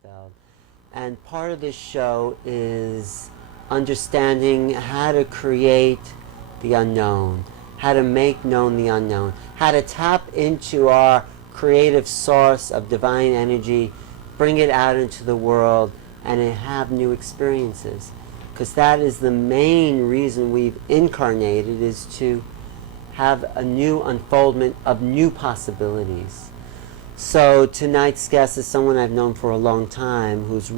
Steinfeld. And part of this show is understanding how to create the unknown, how to make known the unknown, how to tap into our creative source of divine energy, bring it out into the world, and have new experiences. Because that is the main reason we've incarnated, is to have a new unfoldment of new possibilities. So tonight's guest is someone I've known for a long time who's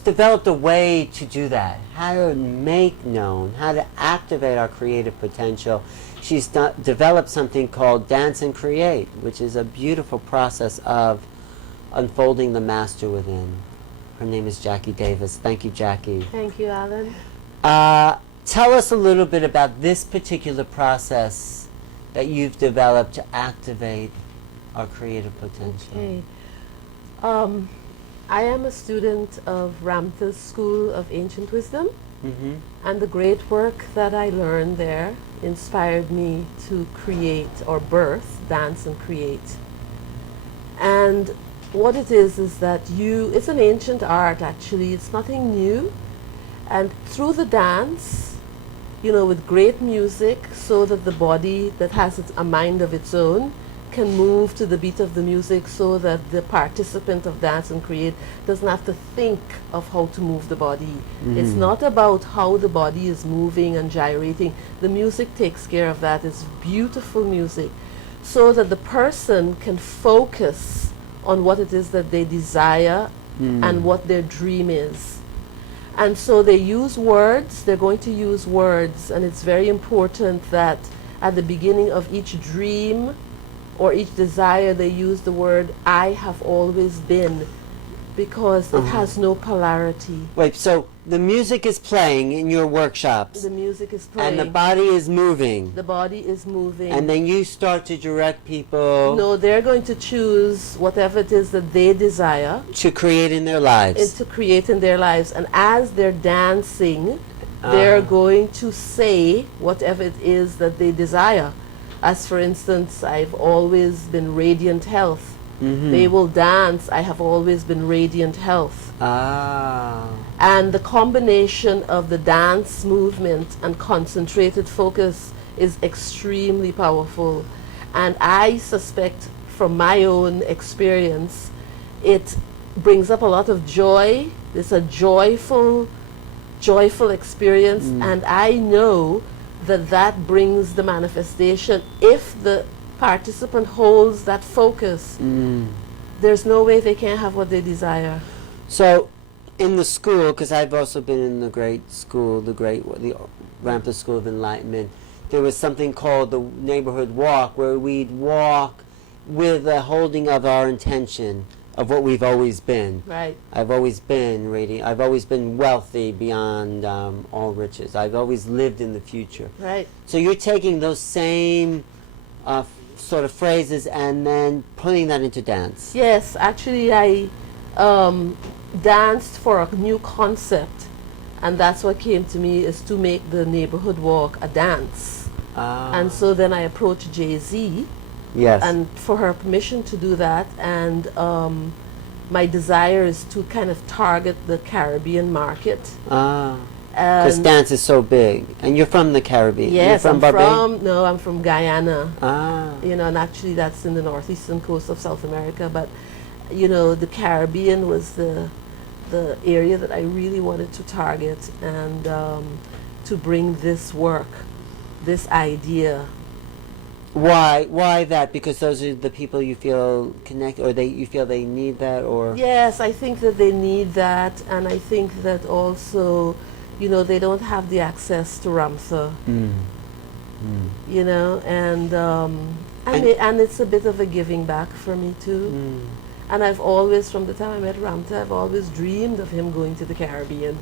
developed a way to do that, how to make known, how to activate our creative potential. She's developed something called Dance and Create, which is a beautiful process of unfolding the master within. Her name is Jacqui Davis. Thank you, Jacqui. Thank you, Alan. Tell us a little bit about this particular process that you've developed to activate our creative potential. Okay. I am a student of Ramtha School of Ancient Wisdom, and the great work that I learned there inspired me to create or birth Dance and Create. And what it is that it's an ancient art actually, it's nothing new. And through the dance, with great music, so that the body that has a mind of its own can move to the beat of the music, so that the participant of Dance and Create doesn't have to think of how to move the body. It's not about how the body is moving and gyrating. The music takes care of that. It's beautiful music, so that the person can focus on what it is that they desire and what their dream is. And so they use words, they're going to use words, and it's very important that at the beginning of each dream or each desire they use the word "I have always been," because it has no polarity. Wait, so the music is playing in your workshops, The music is playing. and the body is moving, The body is moving. and then you start to direct people No, they're going to choose whatever it is that they desire to create in their lives. to create in their lives. And as they're dancing, they're going to say whatever it is that they desire. As for instance, I've always been radiant health. They will dance, I have always been radiant health. And the combination of the dance movement and concentrated focus is extremely powerful. And I suspect from my own experience, it brings up a lot of joy. It's a joyful experience. And I know that brings the manifestation if the participant holds that focus. There's no way they can't have what they desire. So in the school, because I've also been in the great school, the Ramtha School of Enlightenment, there was something called the neighborhood walk, where we'd walk with a holding of our intention of what we've always been. Right. I've always been radiant. I've always been wealthy beyond all riches. I've always lived in the future. Right. So you're taking those same sort of phrases and then putting that into dance. Yes, actually I danced for a new concept, and that's what came to me, is to make the neighborhood walk a dance. And so then I approached Jay-Z Yes. and for her permission to do that, and my desire is to kind of target the Caribbean market. Because dance is so big. And you're from the Caribbean. Yes, you're from Barbados? I'm from Guyana. And actually that's in the northeastern coast of South America, but the Caribbean was the area that I really wanted to target, and to bring this work, this idea. Why that? Because those are the people you feel connect, or you feel they need that, or? Yes, I think that they need that, and I think that also, they don't have the access to Ramtha. And it's a bit of a giving back for me too. And I've always, from the time I met Ramtha, I've always dreamed of him going to the Caribbean.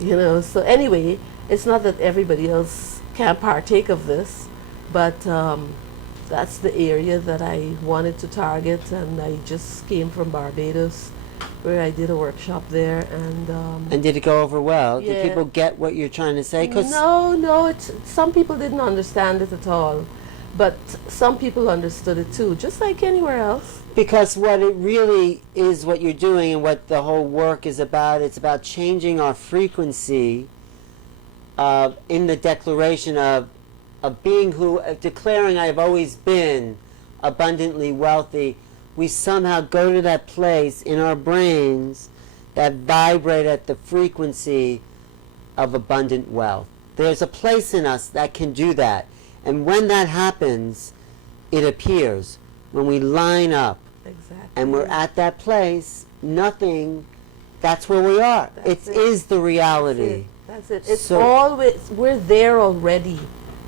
So anyway, it's not that everybody else can partake of this, but that's the area that I wanted to target, and I just came from Barbados, where I did a workshop there, and did it go over well? Yeah. Did people get what you're trying to say? No, some people didn't understand it at all, but some people understood it too, just like anywhere else. Because what it really is, what you're doing and what the whole work is about, it's about changing our frequency in the declaration of being who, declaring I've always been abundantly wealthy. We somehow go to that place in our brains that vibrate at the frequency of abundant wealth. There's a place in us that can do that. And when that happens, it appears. When we line up, Exactly. and we're at that place, nothing, that's where we are. It is the reality. That's it. It's So- always, we're there already.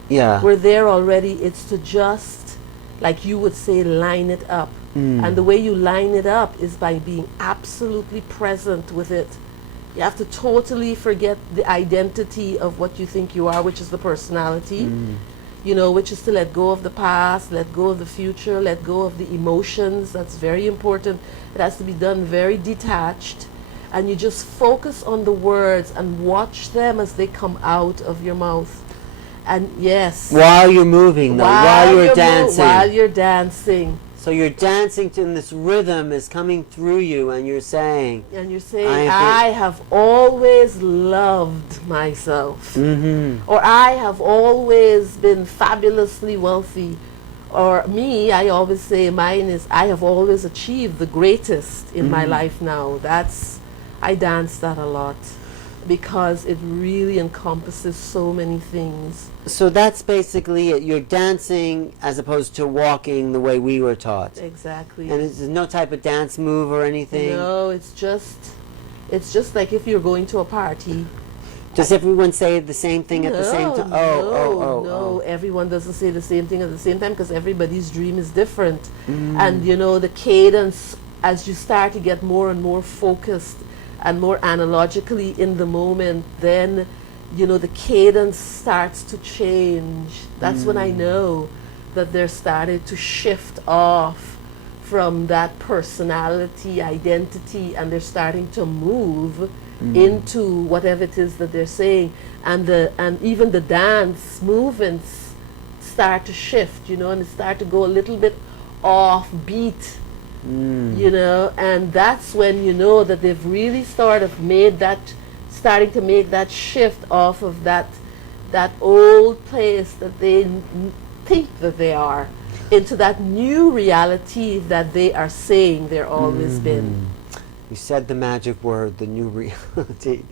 Yeah. We're there already. It's to just, like you would say, line it up. And the way you line it up is by being absolutely present with it. You have to totally forget the identity of what you think you are, which is the personality, you know, which is to let go of the past, let go of the future, let go of the emotions. That's very important. It has to be done very detached. And you just focus on the words and watch them as they come out of your mouth. And yes, While you're moving, though, while you're dancing. while you're dancing. So you're dancing to, and this rhythm is coming through you, and you're saying, And you're saying, I have always loved myself. Or I have always been fabulously wealthy. Or me, I always say mine is, I have always achieved the greatest in my life now. I dance that a lot because it really encompasses so many things. so that's basically it. You're dancing as opposed to walking the way we were taught. Exactly. And there's no type of dance move or anything? No, it's just like if you're going to a party. Does everyone say the same thing at the same time? No, everyone doesn't say the same thing at the same time because everybody's dream is different. And you know, the cadence, as you start to get more and more focused and more analogically in the moment, then you know the cadence starts to change. That's when I know that they're started to shift off from that personality identity, and they're starting to move into whatever it is that they're saying, and even the dance movements start to shift, you know, and it start to go a little bit off beat, you know, and that's when you know that they've really starting to make that shift off of that old place that they think that they are into that new reality that they are saying they're always been. You said the magic word, the new reality.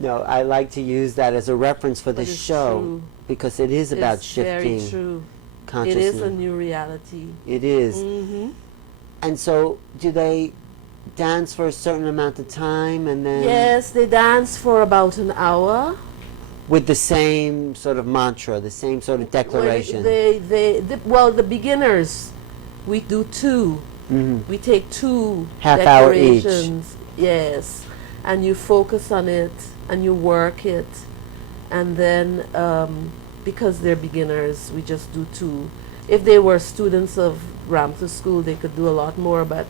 No, I like to use that as a reference for But this it's show true. because it is about It's shifting very true. It consciousness. is a new reality. It is. Mm-hmm. And so, do they dance for a certain amount of time and then Yes, they dance for about an hour. with the same sort of mantra, the same sort of declaration? Well, the beginners, we do two. We take two Half-hour each. declarations. Yes, and you focus on it and you work it, and then because they're beginners, we just do two. If they were students of Ramtha School, they could do a lot more, but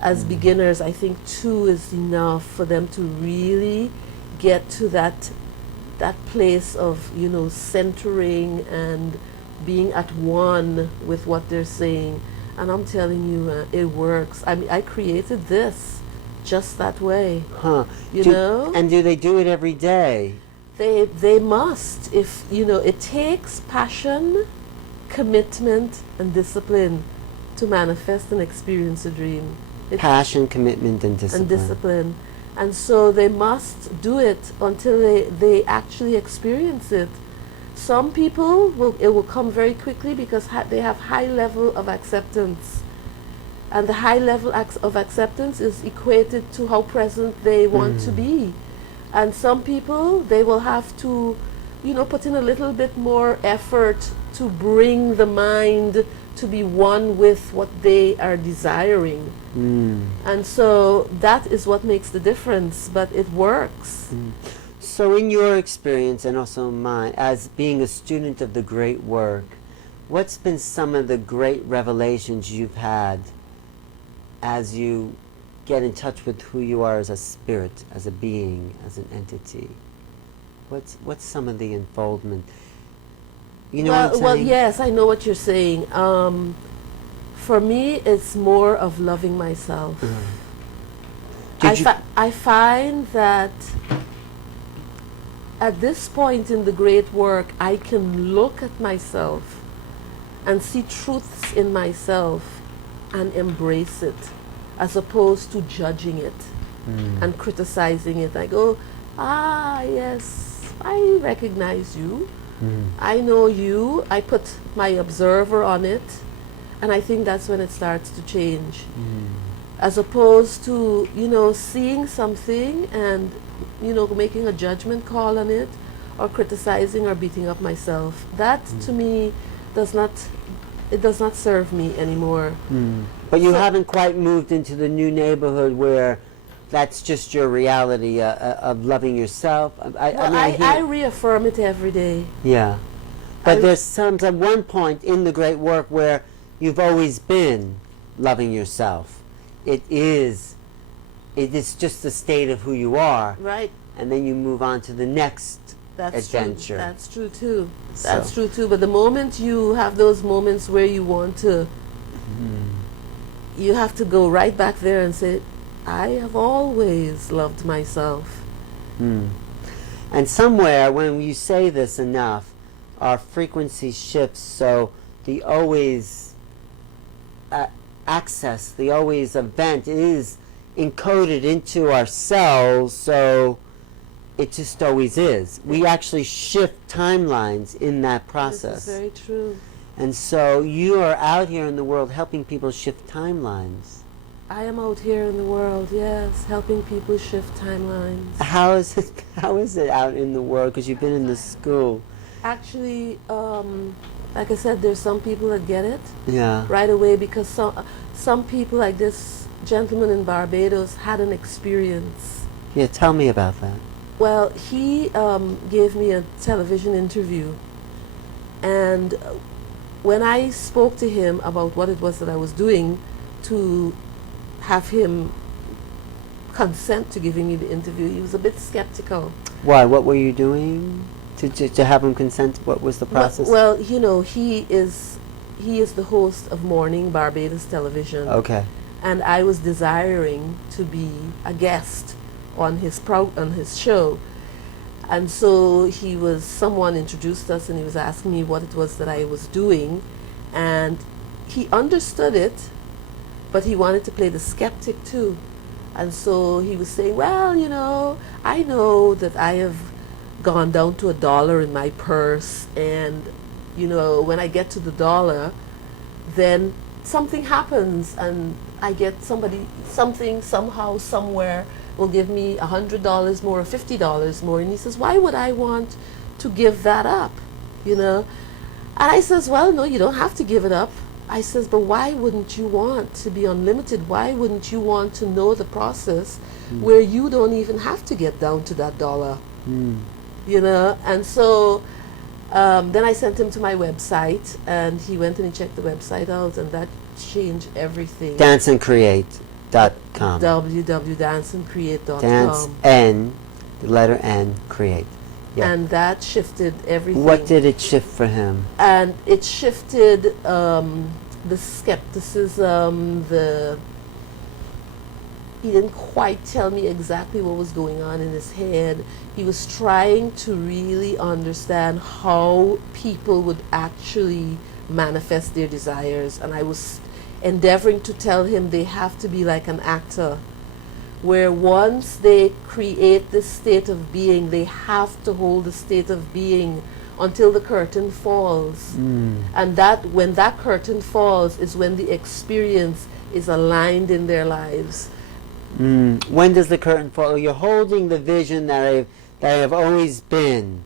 as beginners, I think two is enough for them to really get to that place of, you know, centering and being at one with what they're saying. And I'm telling you, it works. I mean, I created this just that way. Huh. You know? And do they do it every day? They must. If, you know, it takes passion, commitment, and discipline to manifest and experience a dream. Passion, commitment, and discipline. And so they must do it until they actually experience it. Some people, it will come very quickly because they have high level of acceptance. And the high level of acceptance is equated to how present they want to be. And some people, they will have to, you know, put in a little bit more effort to bring the mind to be one with what they are desiring. And so that is what makes the difference, but it works. So in your experience, and also mine, as being a student of the great work, what's been some of the great revelations you've had as you get in touch with who you are as a spirit, as a being, as an entity? What's some of the unfoldment? You know what I'm saying? Well, yes, I know what you're saying. For me, it's more of loving myself. Did you- I find that at this point in the great work, I can look at myself and see truths in myself and embrace it, as opposed to judging it and criticizing it. I go, ah, yes, I recognize you. I know you. I put my observer on it, and I think that's when it starts to change. As opposed to, seeing something and, making a judgment call on it, or criticizing or beating up myself. That, to me, does not serve me anymore. But you haven't quite moved into the new neighborhood where that's just your reality of loving yourself. I reaffirm it every day. Yeah. But there's at one point in the great work where you've always been loving yourself. It is just the state of who you are. Right. And then you move on to the next adventure. True. That's true too. That's true too. But the moment you have those moments where you want to, you have to go right back there and say, I have always loved myself. And somewhere when you say this enough, our frequency shifts, so the always access, the always event is encoded into our cells, so it just always is. We actually shift timelines in that process. This is very true. And so you are out here in the world helping people shift timelines. I am out here in the world, yes, helping people shift timelines. How is it out in the world? Because you've been in the school. Actually, like I said, there's some people that get it right away, because some people, like this gentleman in Barbados, had an experience. Yeah, tell me about that. Well, he gave me a television interview, and when I spoke to him about what it was that I was doing to have him consent to giving me the interview, he was a bit skeptical. Why? What were you doing to have him consent? What was the process? Well, he is the host of Morning Barbados Television. Okay. And I was desiring to be a guest on his show. And so someone introduced us, and he was asking me what it was that I was doing, and he understood it, but he wanted to play the skeptic too. And so he was saying, well, I know that I have gone down to $1 in my purse, and when I get to the dollar, then something happens, and I get something somehow somewhere will give me $100 more or $50 more. And he says, why would I want to give that up? And I says, well, no, you don't have to give it up. I says, but why wouldn't you want to be unlimited? Why wouldn't you want to know the process where you don't even have to get down to that dollar? And so then I sent him to my website, and he went and he checked the website out, and that changed everything. danceandcreate.com. www.danceandcreate.com. Dance N, the letter N, create. Yeah. And that shifted everything. What did it shift for him? And it shifted the skepticism, he didn't quite tell me exactly what was going on in his head. He was trying to really understand how people would actually manifest their desires. And I was endeavoring to tell him they have to be like an actor, where once they create this state of being, they have to hold the state of being until the curtain falls. And that when that curtain falls is when the experience is aligned in their lives. When does the curtain fall? You're holding the vision that I have always been.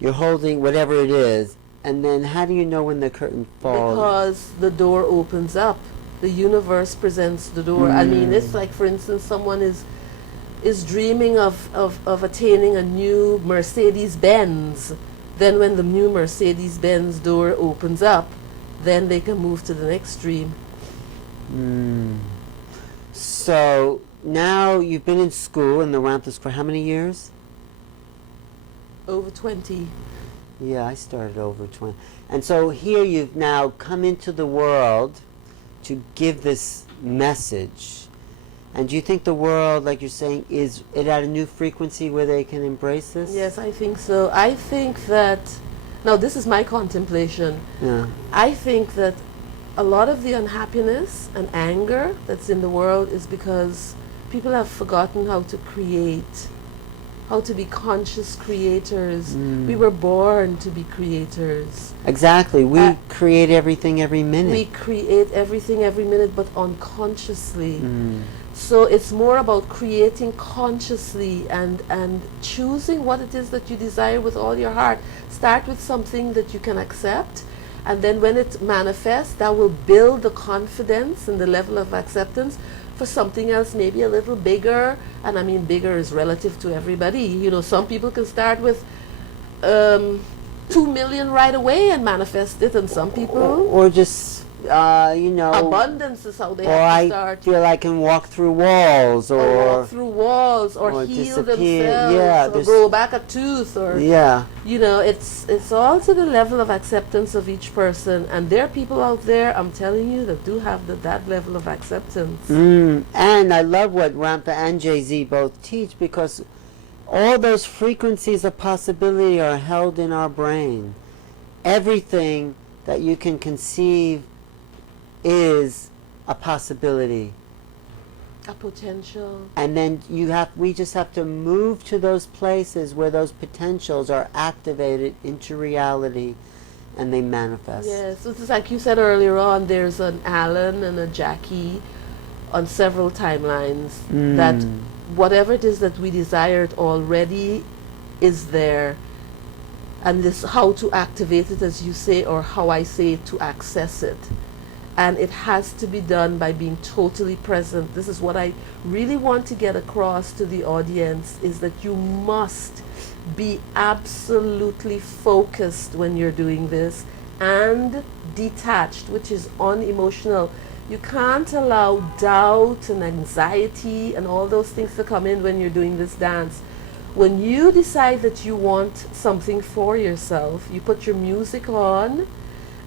You're holding whatever it is, and then how do you know when the curtain falls? Because the door opens up. The universe presents the door. I mean, it's like, for instance, someone is dreaming of attaining a new Mercedes-Benz. Then when the new Mercedes-Benz door opens up, then they can move to the next dream. So now you've been in school in the Ramtha School for how many years? Over 20. Yeah, I started over 20. And so here you've now come into the world to give this message. And do you think the world, like you're saying, is it at a new frequency where they can embrace this? Yes, I think so. I think that, now this is my contemplation. Yeah. I think that a lot of the unhappiness and anger that's in the world is because people have forgotten how to create, how to be conscious creators. We were born to be creators. Exactly. We create everything every minute. We create everything every minute, but unconsciously. So it's more about creating consciously and choosing what it is that you desire with all your heart. Start with something that you can accept, and then when it manifests, that will build the confidence and the level of acceptance for something else, maybe a little bigger. And I mean, bigger is relative to everybody. You know, some people can start with 2 million right away and manifest it, and some people, or just abundance is how they have to start. I feel I can walk through walls, Or or walk through walls, or heal disappear. themselves, or grow back a tooth, or you know, it's all to the level of acceptance of each person. And there are people out there, I'm telling you, that do have that level of acceptance. And I love what Ramtha and Jay-Z both teach, because all those frequencies of possibility are held in our brain. Everything that you can conceive is a possibility, A potential. and then we just have to move to those places where those potentials are activated into reality, and they manifest. Yes, it's like you said earlier on, there's an Alan and a Jacqui on several timelines, that whatever it is that we desired already is there, and this how to activate it, as you say, or how I say, to access it. And it has to be done by being totally present. This is what I really want to get across to the audience, is that you must be absolutely focused when you're doing this, and detached, which is unemotional. You can't allow doubt and anxiety and all those things to come in when you're doing this dance. When you decide that you want something for yourself, you put your music on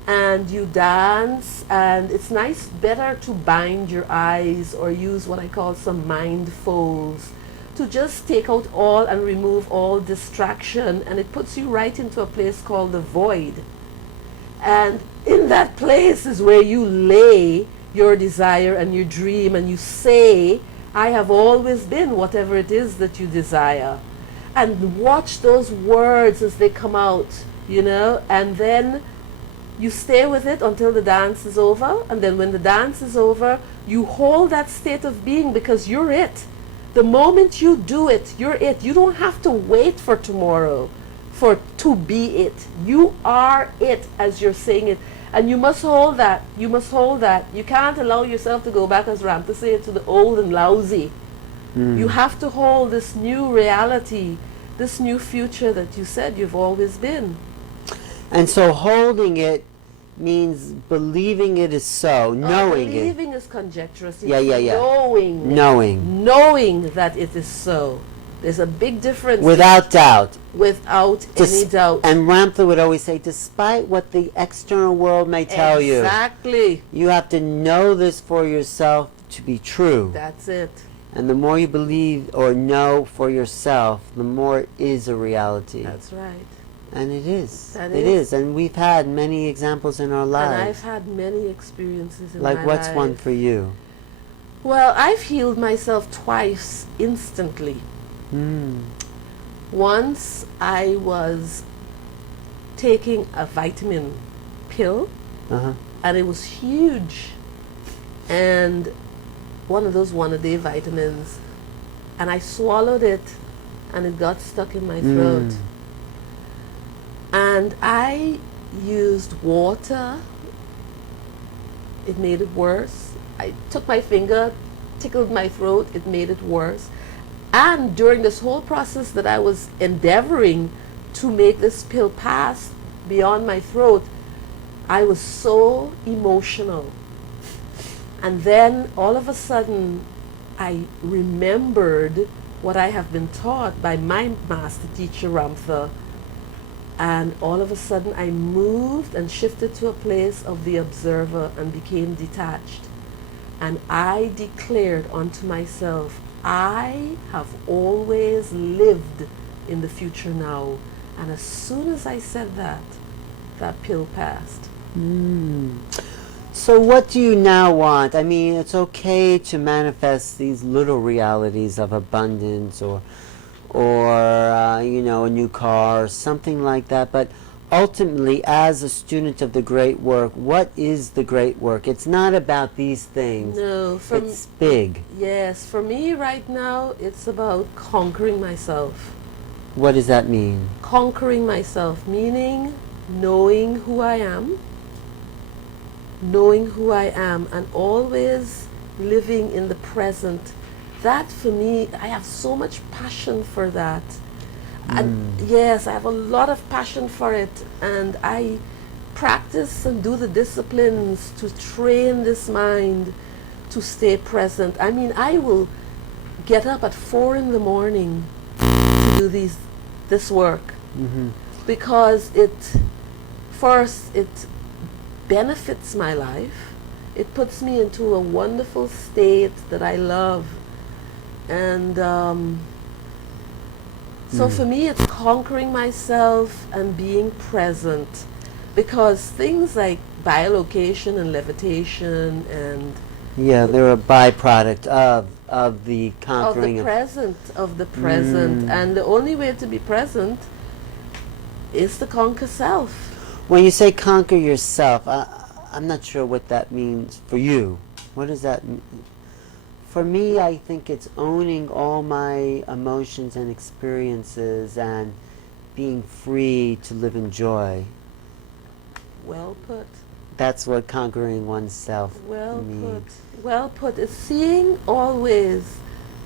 and you dance, and it's better to bind your eyes or use what I call some mind folds, to just take out all and remove all distraction, and it puts you right into a place called the void. And in that place is where you lay your desire and your dream, and you say, I have always been whatever it is that you desire. And watch those words as they come out, you know, and then you stay with it until the dance is over. And then when the dance is over, you hold that state of being, because you're it. The moment you do it, you're it. You don't have to wait for tomorrow to be it. You are it as you're saying it. And you must hold that. You must hold that. You can't allow yourself to go back, as Ramtha said, to the old and lousy. You have to hold this new reality, this new future that you said you've always been. And so holding it means believing it is so, knowing it. Believing is conjecturous. Yeah. Knowing that it is so. There's a big difference. Without doubt. Without any doubt. And Ramtha would always say, despite what the external world may tell you. Exactly. You have to know this for yourself to be true. That's it. And the more you believe or know for yourself, the more it is a reality. That's right. And it is. That it is. And we've had many examples in our lives. And I've had many experiences in my life. Like what's one for you? Well, I've healed myself twice instantly. Once I was taking a vitamin pill, and it was huge, and one of those one-a-day vitamins, and I swallowed it, and it got stuck in my throat. And I used water. It made it worse. I took my finger, tickled my throat, it made it worse. And during this whole process that I was endeavoring to make this pill pass beyond my throat, I was so emotional. And then all of a sudden, I remembered what I have been taught by my master teacher, Ramtha, And all of a sudden I moved and shifted to a place of the observer and became detached. And I declared unto myself, I have always lived in the future now. And as soon as I said that, that pill passed. So what do you now want? I mean, it's okay to manifest these little realities of abundance or you know, a new car or something like that. But ultimately, as a student of the great work, what is the great work? It's not about these things. No, it's big. Yes, for me right now, it's about conquering myself. What does that mean? Conquering myself, meaning knowing who I am, and always living in the present. That for me, I have so much passion for that. And yes, I have a lot of passion for it, and I practice and do the disciplines to train this mind to stay present. I mean, I will get up at 4 in the morning to do this work because it benefits my life. It puts me into a wonderful state that I love. And so for me, it's conquering myself and being present, because things like bilocation and levitation and they're a byproduct of the conquering of the present, and the only way to be present is to conquer self. When you say conquer yourself, I'm not sure what that means for you. What does that mean? For me, I think it's owning all my emotions and experiences and being free to live in joy. Well put. That's what conquering oneself means. Well put. It's seeing always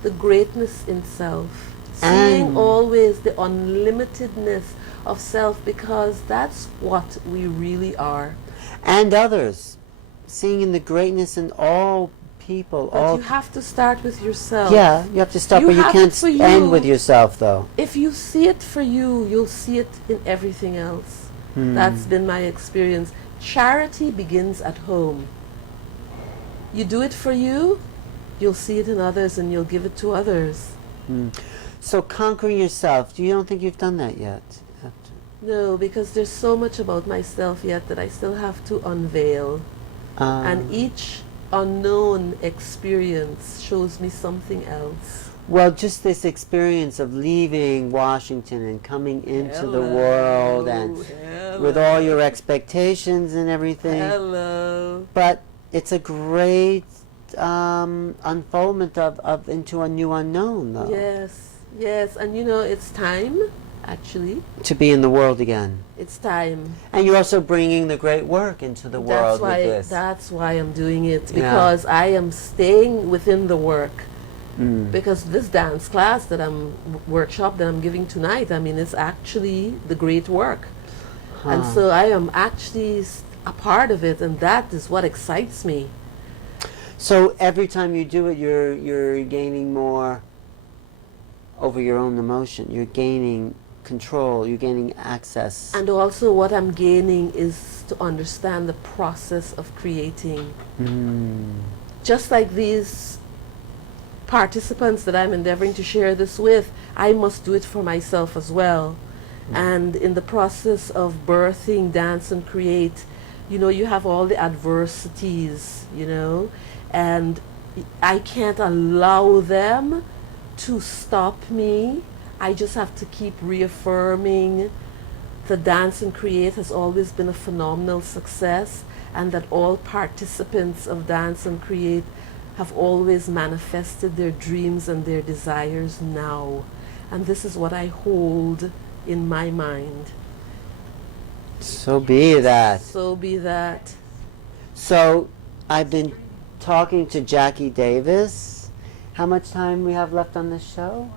the greatness in self. Seeing always the unlimitedness of self, because that's what we really are. And others. Seeing in the greatness in all people. But you have to start with yourself. Yeah, you have to start, but you can't end with yourself, though. If you see it for you, you'll see it in everything else. That's been my experience. Charity begins at home. You do it for you, you'll see it in others, and you'll give it to others. So conquering yourself, you don't think you've done that yet? No, because there's so much about myself yet that I still have to unveil. And each unknown experience shows me something else. Well, just this experience of leaving Washington and coming into the world and with all your expectations and everything. Hello. But it's a great unfoldment of into a new unknown, though. Yes, and you know, it's time, actually. To be in the world again. It's time. And you're also bringing the great work into the world with this. That's why I'm doing it, because I am staying within the work. Because this dance class workshop that I'm giving tonight, I mean, it's actually the great work. And so I am actually a part of it, and that is what excites me. So every time you do it, you're gaining more over your own emotion. You're gaining control. You're gaining access. And also what I'm gaining is to understand the process of creating. Just like these participants that I'm endeavoring to share this with, I must do it for myself as well. And in the process of birthing Dance and Create, you know, you have all the adversities, you know, and I can't allow them to stop me. I just have to keep reaffirming that Dance and Create has always been a phenomenal success, and that all participants of Dance and Create have always manifested their dreams and their desires now. And this is what I hold in my mind. So be that. So be that. So I've been talking to Jacqui Davis. How much time we have left on this show?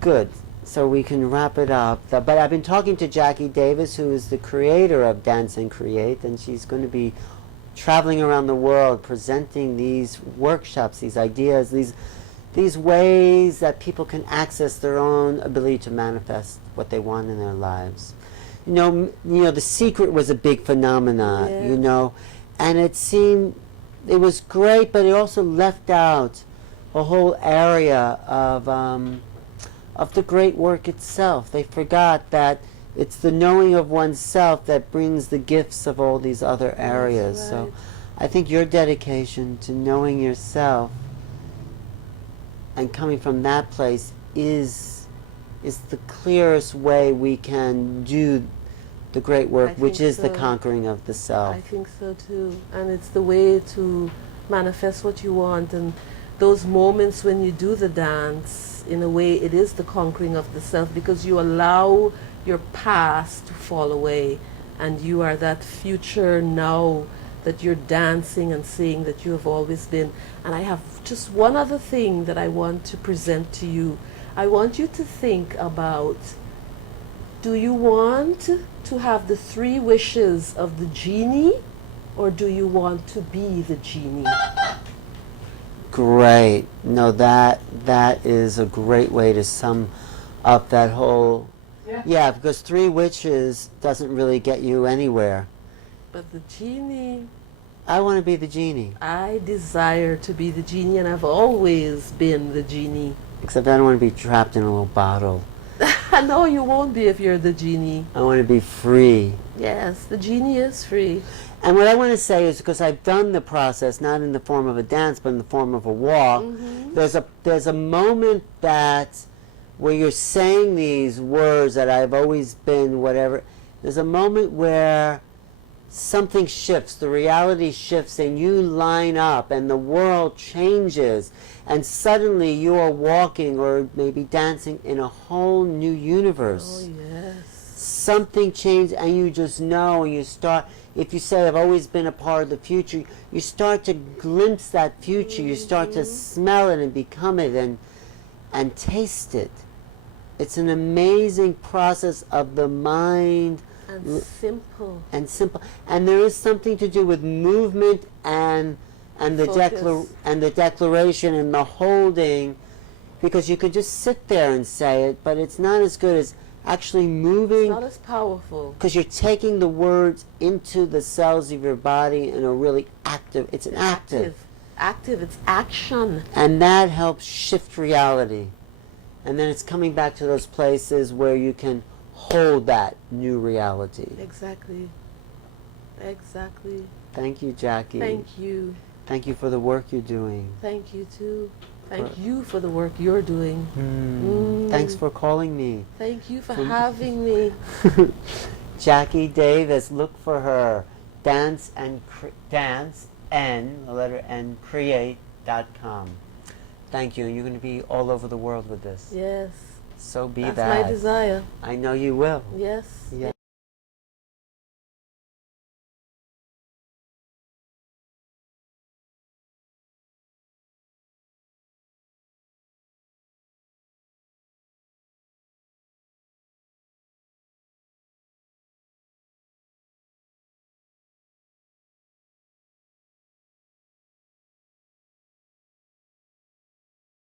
Good. So we can wrap it up. But I've been talking to Jacqui Davis, who is the creator of Dance and Create, and she's going to be traveling around the world presenting these workshops, these ideas, these ways that people can access their own ability to manifest what they want in their lives. The Secret was a big phenomenon, Yes. and it seemed it was great, but it also left out a whole area of the great work itself. They forgot that it's the knowing of oneself that brings the gifts of all these other areas. That's So right. I think your dedication to knowing yourself and coming from that place is the clearest way we can do the great work, I which think is the so. conquering of the self. I think so too. And it's the way to manifest what you want. And those moments when you do the dance, in a way, it is the conquering of the self, because you allow your past to fall away and you are that future now that you're dancing and saying that you have always been. And I have just one other thing that I want to present to you. I want you to think about, do you want to have the 3 wishes of the genie, or do you want to be the genie? Great. No, that is a great way to sum up that whole. Yeah, because 3 wishes doesn't really get you anywhere. But the genie, I want to be the genie. I desire to be the genie, and I've always been the genie. Except I don't want to be trapped in a little bottle. No, you won't be if you're the genie. I want to be free. Yes, the genie is free. And what I want to say is, because I've done the process, not in the form of a dance, but in the form of a walk, there's a moment where you're saying these words that I've always been, whatever. There's a moment where something shifts, the reality shifts, and you line up, and the world changes, and suddenly you are walking or maybe dancing in a whole new universe. Oh, yes. Something changed, and you just know, and you start, if you say, I've always been a part of the future, you start to glimpse that future, you start to smell it and become it and taste it. It's an amazing process of the mind. And simple. And simple. And there is something to do with movement and the Focus. the declaration and the holding, because you could just sit there and say it, but it's not as good as actually moving. It's not as powerful. Because you're taking the words into the cells of your body in a really active, it's an active. Active, it's action. And that helps shift reality. And then it's coming back to those places where you can hold that new reality. Exactly. Exactly. Thank you, Jacqui. Thank you. Thank you for the work you're doing. Thank you too. Thank you for the work you're doing. Thanks for calling me. Thank you for having me. Jacqui Davis, look for her. Dance and the letter N, create.com. Thank you. And you're going to be all over the world with this. Yes. So be That's that. my desire. I know you will. Yes. Yeah.